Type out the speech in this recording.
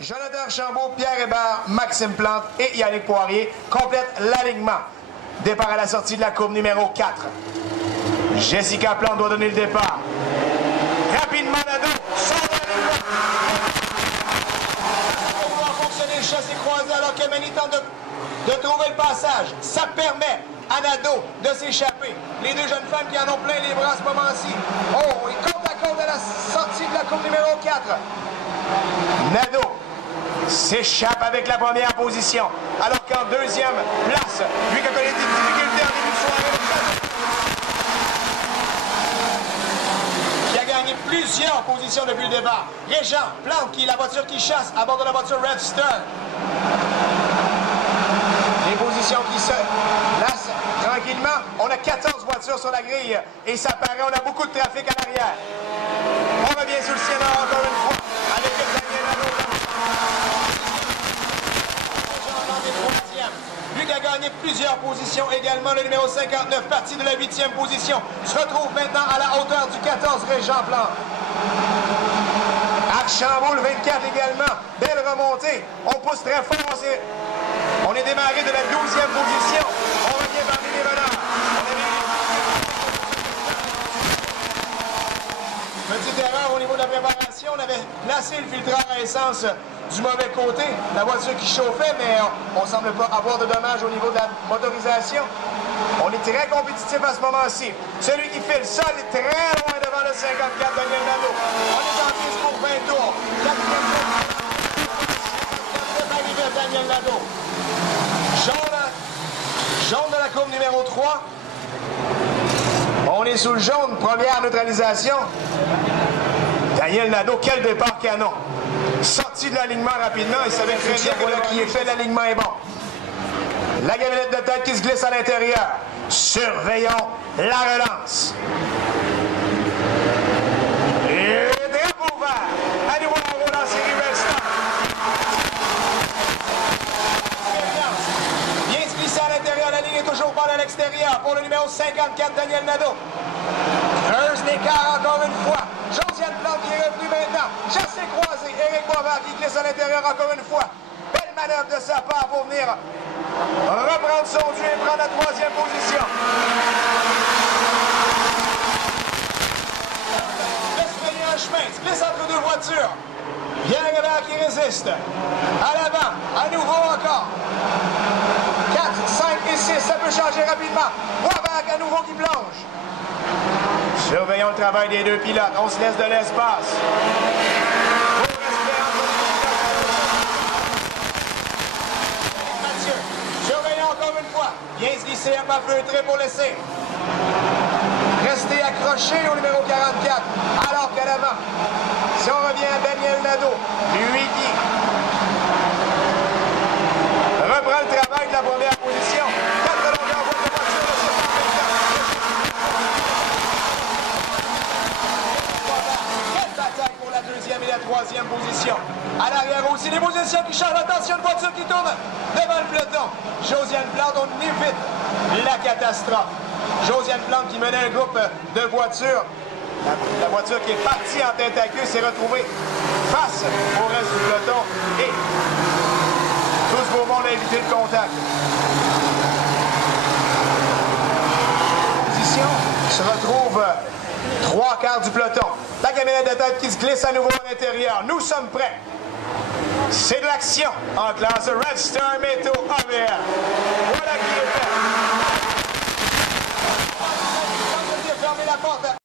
Jonathan Archambault, Pierre Hébert, Maxime Plante et Yannick Poirier complètent l'alignement. Départ à la sortie de la courbe numéro 4. Jessica Plante doit donner le départ. Rapidement, Nadeau sort de l'alignement. On va pouvoir fonctionner le chassé croisé alors que Manny tente de trouver le passage. Ça permet à Nadeau de s'échapper. Les deux jeunes femmes qui en ont plein les bras à ce moment-ci. Oh, ils comptent à côte à la sortie de la courbe numéro 4. Nadeau s'échappe avec la première position, alors qu'en deuxième place, lui qui a connu des difficultés en début de soirée, qui a gagné plusieurs positions depuis le départ. Régent Plante, qui est la voiture qui chasse à bord de la voiture Red Star. Les positions qui se placent tranquillement. On a 14 voitures sur la grille et ça paraît, on a beaucoup de trafic à l'arrière. On revient sur le ciel encore une fois avec Daniel Nadeau. Lui qui a gagné plusieurs positions également, le numéro 59, parti de la 8e position, se retrouve maintenant à la hauteur du 14, Régent Plante. Archambault, le 24 également, belle remontée, on pousse très fort, on est démarré de la 12e position, on revient parmi les renards. Petite erreur au niveau de la préparation, on avait placé le filtreur à essence du mauvais côté, la voiture qui chauffait, mais on ne semble pas avoir de dommages au niveau de la motorisation. On est très compétitif à ce moment-ci. Celui qui fait le sol est très loin devant le 54, Daniel Nadeau. On est en piste pour 20 tours. Quatrième arrivé Daniel Nadeau. Jaune de la courbe numéro 3. On est sous le jaune, première neutralisation. Daniel Nadeau, quel départ canon. Sorti de l'alignement rapidement, il savait très bien que là qui est fait, l'alignement est bon. La gaminette de tête qui se glisse à l'intérieur. Surveillons la relance. Et drapeau vert. À nouveau en haut dans la série Red Star. Bien se glisser à l'intérieur, la ligne est toujours bonne à l'extérieur pour le numéro 54, Daniel Nadeau. Creuse l'écart encore une fois. Josiane Plante qui est revenu maintenant. Chassé croisé. Éric Boisvert qui glisse à l'intérieur encore une fois. Belle manœuvre de sa part pour venir reprendre son dû et prendre la 3e position. Laisse payer un chemin. Se glisse entre deux voitures. Pierre Hébert qui résiste. À l'avant. À nouveau encore. 4, 5 et 6. Ça peut changer rapidement. Boisvert à nouveau qui plonge. Surveillons le travail des deux pilotes. On se laisse de l'espace. Mathieu, surveillons encore une fois. Bien se glisser à pas feutré pour laisser. Restez accroché au numéro 44. Alors qu'à l'avant, si on revient à Daniel Nadeau, lui qui reprend le travail de la première position. 4 longueurs de voiture de 7 pour la 2e et la 3e position. À l'arrière aussi, les positions qui changent. Attention, une voiture qui tourne devant le peloton. Josiane Plante, on évite la catastrophe. Josiane Plante qui menait un groupe de voitures. La voiture qui est partie en tête à queue s'est retrouvée face au reste du peloton et tout ce beau monde a évité le contact. Position se retrouve 3/4 du peloton. La camionnette de tête qui se glisse à nouveau à l'intérieur. Nous sommes prêts. C'est de l'action en classe Red Star Météo AVR. Voilà qui est fait. Fermez la porte.